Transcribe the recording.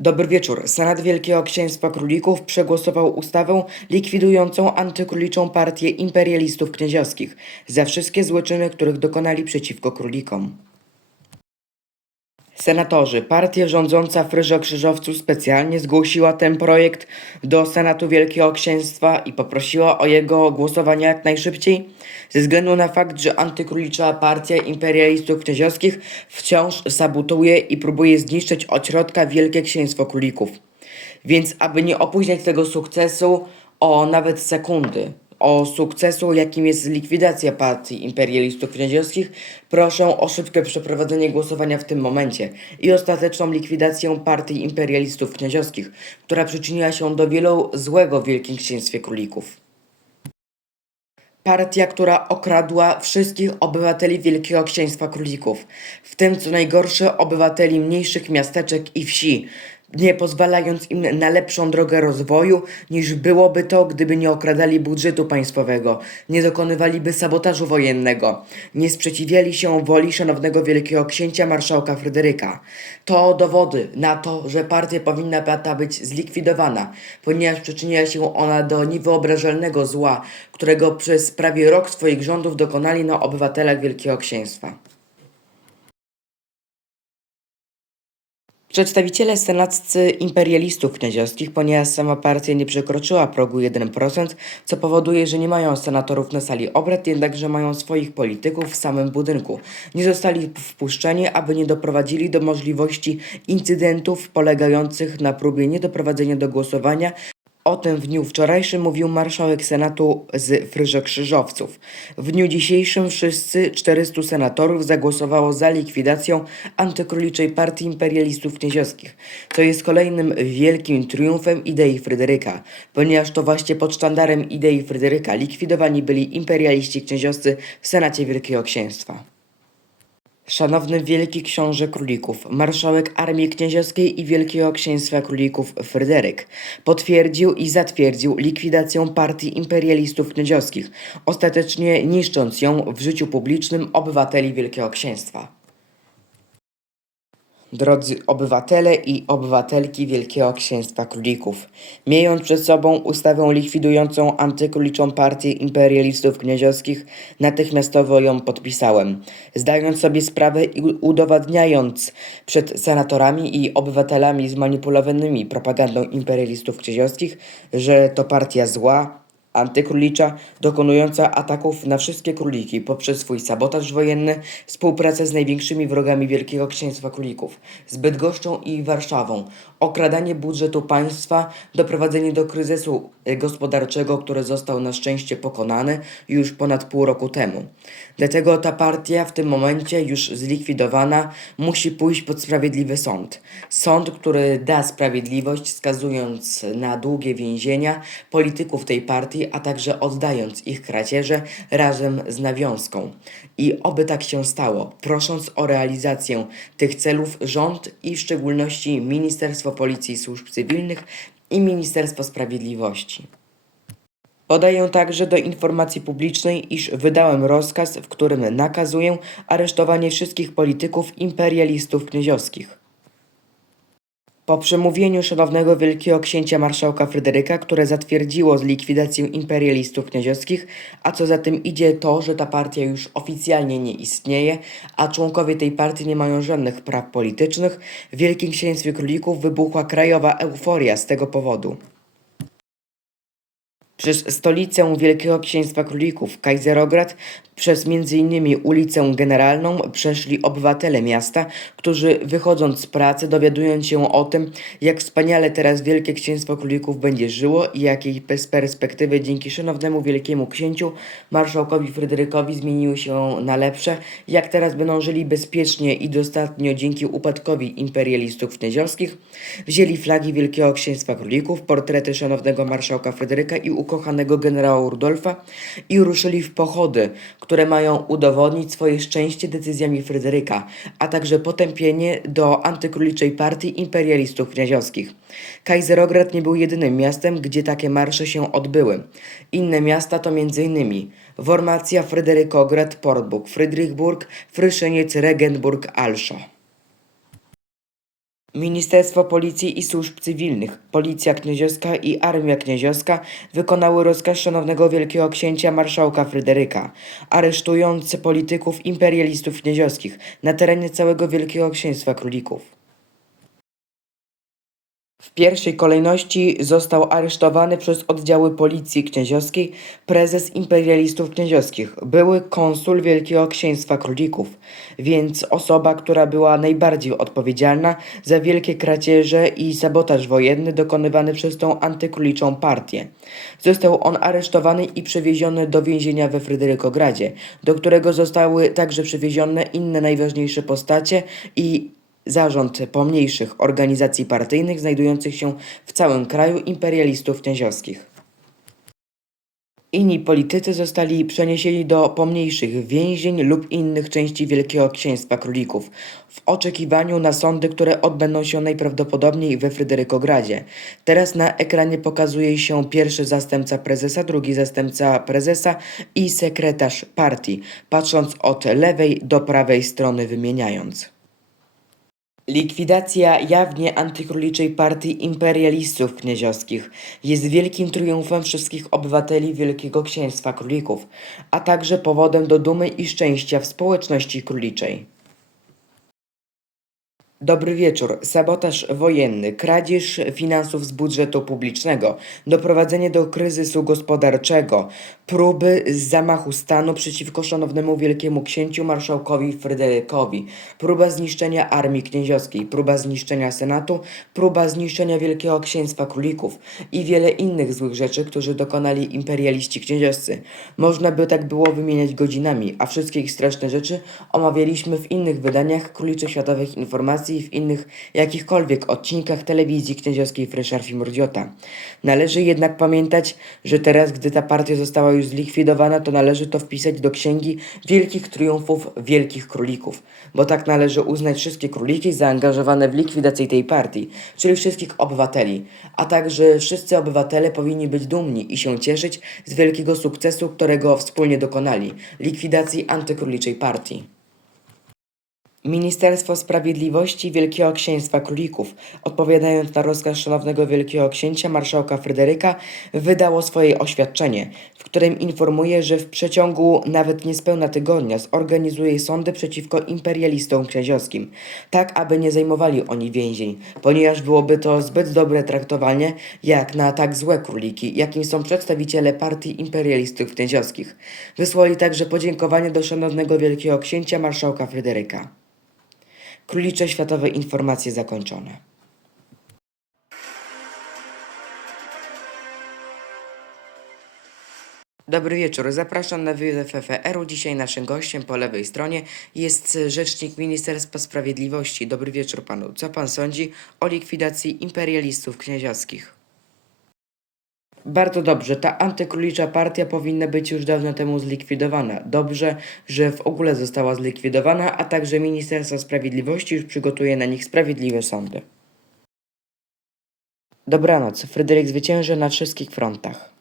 Dobry wieczór. Senat Wielkiego Księstwa Królików przegłosował ustawę likwidującą antykróliczą partię imperialistów knieziowskich za wszystkie złoczyny, których dokonali przeciwko królikom. Senatorzy, partia rządząca w Ryżokrzyżowcu specjalnie zgłosiła ten projekt do Senatu Wielkiego Księstwa i poprosiła o jego głosowanie jak najszybciej, ze względu na fakt, że antykrólicza partia imperialistów knieziowskich wciąż sabotuje i próbuje zniszczyć od środka Wielkie Księstwo Królików. Więc aby nie opóźniać tego sukcesu o nawet sekundy, o sukcesu, jakim jest likwidacja partii imperialistów kniedziowskich, proszę o szybkie przeprowadzenie głosowania w tym momencie i ostateczną likwidację partii imperialistów kniedziowskich, która przyczyniła się do wielu złego w Wielkim Księstwie Królików. Partia, która okradła wszystkich obywateli Wielkiego Księstwa Królików, w tym co najgorsze obywateli mniejszych miasteczek i wsi, nie pozwalając im na lepszą drogę rozwoju niż byłoby to, gdyby nie okradali budżetu państwowego, nie dokonywaliby sabotażu wojennego, nie sprzeciwiali się woli szanownego wielkiego księcia marszałka Fryderyka. To dowody na to, że partia powinna ta być zlikwidowana, ponieważ przyczyniła się ona do niewyobrażalnego zła, którego przez prawie rok swoich rządów dokonali na obywatelach Wielkiego Księstwa. Przedstawiciele senaccy imperialistów kniedziowskich, ponieważ sama partia nie przekroczyła progu 1%, co powoduje, że nie mają senatorów na sali obrad, jednakże mają swoich polityków w samym budynku. Nie zostali wpuszczeni, aby nie doprowadzili do możliwości incydentów polegających na próbie niedoprowadzenia do głosowania o tym w dniu wczorajszym mówił marszałek Senatu z Fryżokrzyżowców. W dniu dzisiejszym wszyscy 400 senatorów zagłosowało za likwidacją antykróliczej partii imperialistów knieziowskich, co jest kolejnym wielkim triumfem idei Fryderyka, ponieważ to właśnie pod sztandarem idei Fryderyka likwidowani byli imperialiści knieziowscy w Senacie Wielkiego Księstwa. Szanowny Wielki Książę Królików, marszałek Armii Knieziowskiej i Wielkiego Księstwa Królików Fryderyk potwierdził i zatwierdził likwidację partii imperialistów knieziowskich, ostatecznie niszcząc ją w życiu publicznym obywateli Wielkiego Księstwa. Drodzy obywatele i obywatelki Wielkiego Księstwa Królików, mając przed sobą ustawę likwidującą antykróliczą partię imperialistów knieziowskich, natychmiastowo ją podpisałem, zdając sobie sprawę i udowadniając przed senatorami i obywatelami zmanipulowanymi propagandą imperialistów knieziowskich, że to partia zła, antykrólicza, dokonująca ataków na wszystkie króliki poprzez swój sabotaż wojenny, współpracę z największymi wrogami Wielkiego Księstwa Królików, z Bydgoszczą i Warszawą, okradanie budżetu państwa, doprowadzenie do kryzysu e, gospodarczego, który został na szczęście pokonany już ponad pół roku temu. Dlatego ta partia w tym momencie już zlikwidowana musi pójść pod sprawiedliwy sąd. Sąd, który da sprawiedliwość, skazując na długie więzienia polityków tej partii, a także oddając ich kradzieże razem z nawiązką. I oby tak się stało, prosząc o realizację tych celów rząd i w szczególności Ministerstwo Policji i Służb Cywilnych i Ministerstwo Sprawiedliwości. Podaję także do informacji publicznej, iż wydałem rozkaz, w którym nakazuję aresztowanie wszystkich polityków imperialistów knieziowskich. Po przemówieniu szanownego wielkiego księcia marszałka Fryderyka, które zatwierdziło likwidację imperialistów knieziowskich, a co za tym idzie to, że ta partia już oficjalnie nie istnieje, a członkowie tej partii nie mają żadnych praw politycznych, w Wielkim Księstwie Królików wybuchła krajowa euforia z tego powodu. Przez stolicę Wielkiego Księstwa Królików, Kajzerograd, przez m.in. ulicę Generalną przeszli obywatele miasta, którzy wychodząc z pracy dowiadując się o tym, jak wspaniale teraz Wielkie Księstwo Królików będzie żyło i jakiej perspektywy dzięki szanownemu Wielkiemu Księciu, marszałkowi Fryderykowi zmieniły się na lepsze, jak teraz będą żyli bezpiecznie i dostatnio dzięki upadkowi imperialistów knieziowskich, wzięli flagi Wielkiego Księstwa Królików, portrety szanownego marszałka Fryderyka i ukochanego generała Rudolfa i ruszyli w pochody, które mają udowodnić swoje szczęście decyzjami Fryderyka, a także potępienie do antykróliczej partii imperialistów knieziowskich. Kaiserograd nie był jedynym miastem, gdzie takie marsze się odbyły. Inne miasta to m.in. Wormacja, Fryderykograd, Portburg, Friedrichburg, Fryszyniec, Regensburg, Alszo. Ministerstwo Policji i Służb Cywilnych, Policja Kniedziowska i Armia Kniedziowska wykonały rozkaz szanownego wielkiego księcia marszałka Fryderyka, aresztując polityków imperialistów kniedziowskich na terenie całego Wielkiego Księstwa Królików. W pierwszej kolejności został aresztowany przez oddziały policji kniedziowskiej prezes imperialistów kniedziowskich, były konsul Wielkiego Księstwa Królików, więc osoba, która była najbardziej odpowiedzialna za wielkie kradzieże i sabotaż wojenny dokonywany przez tą antykróliczą partię. Został on aresztowany i przewieziony do więzienia we Fryderykogradzie, do którego zostały także przewiezione inne najważniejsze postacie i zarząd pomniejszych organizacji partyjnych znajdujących się w całym kraju imperialistów kniedziowskich. Inni politycy zostali przeniesieni do pomniejszych więzień lub innych części Wielkiego Księstwa Królików w oczekiwaniu na sądy, które odbędą się najprawdopodobniej we Fryderykogradzie. Teraz na ekranie pokazuje się pierwszy zastępca prezesa, drugi zastępca prezesa i sekretarz partii, patrząc od lewej do prawej strony wymieniając. Likwidacja jawnie antykróliczej partii imperialistów kniedziowskich jest wielkim triumfem wszystkich obywateli Wielkiego Księstwa Królików, a także powodem do dumy i szczęścia w społeczności króliczej. Dobry wieczór. Sabotaż wojenny, kradzież finansów z budżetu publicznego, doprowadzenie do kryzysu gospodarczego, próby zamachu stanu przeciwko szanownemu wielkiemu księciu marszałkowi Fryderykowi, próba zniszczenia armii kniedziowskiej, próba zniszczenia senatu, próba zniszczenia Wielkiego Księstwa Królików i wiele innych złych rzeczy, którzy dokonali imperialiści kniedziowscy. Można by tak było wymieniać godzinami, a wszystkie ich straszne rzeczy omawialiśmy w innych wydaniach Króliczych Światowych Informacji i w innych jakichkolwiek odcinkach telewizji kniedziowskiej Fryszarf i Mordziota. Należy jednak pamiętać, że teraz, gdy ta partia została już zlikwidowana, to należy to wpisać do księgi wielkich triumfów wielkich królików, bo tak należy uznać wszystkie króliki zaangażowane w likwidację tej partii, czyli wszystkich obywateli, a także wszyscy obywatele powinni być dumni i się cieszyć z wielkiego sukcesu, którego wspólnie dokonali likwidacji antykróliczej partii. Ministerstwo Sprawiedliwości Wielkiego Księstwa Królików, odpowiadając na rozkaz szanownego Wielkiego Księcia marszałka Fryderyka, wydało swoje oświadczenie, w którym informuje, że w przeciągu nawet niespełna tygodnia zorganizuje sądy przeciwko imperialistom kniedziowskim, tak aby nie zajmowali oni więzień, ponieważ byłoby to zbyt dobre traktowanie jak na tak złe króliki, jakim są przedstawiciele partii imperialistów kniedziowskich. Wysłali także podziękowanie do szanownego Wielkiego Księcia marszałka Fryderyka. Królicze Światowe Informacje zakończone. Dobry wieczór, zapraszam na wywiad FFR-u. Dzisiaj naszym gościem po lewej stronie jest rzecznik Ministerstwa Sprawiedliwości. Dobry wieczór panu. Co pan sądzi o likwidacji imperialistów kniedziowskich? Bardzo dobrze, ta antykrólicza partia powinna być już dawno temu zlikwidowana. Dobrze, że w ogóle została zlikwidowana, a także Ministerstwo Sprawiedliwości już przygotuje na nich sprawiedliwe sądy. Dobranoc, Fryderyk zwycięży na wszystkich frontach.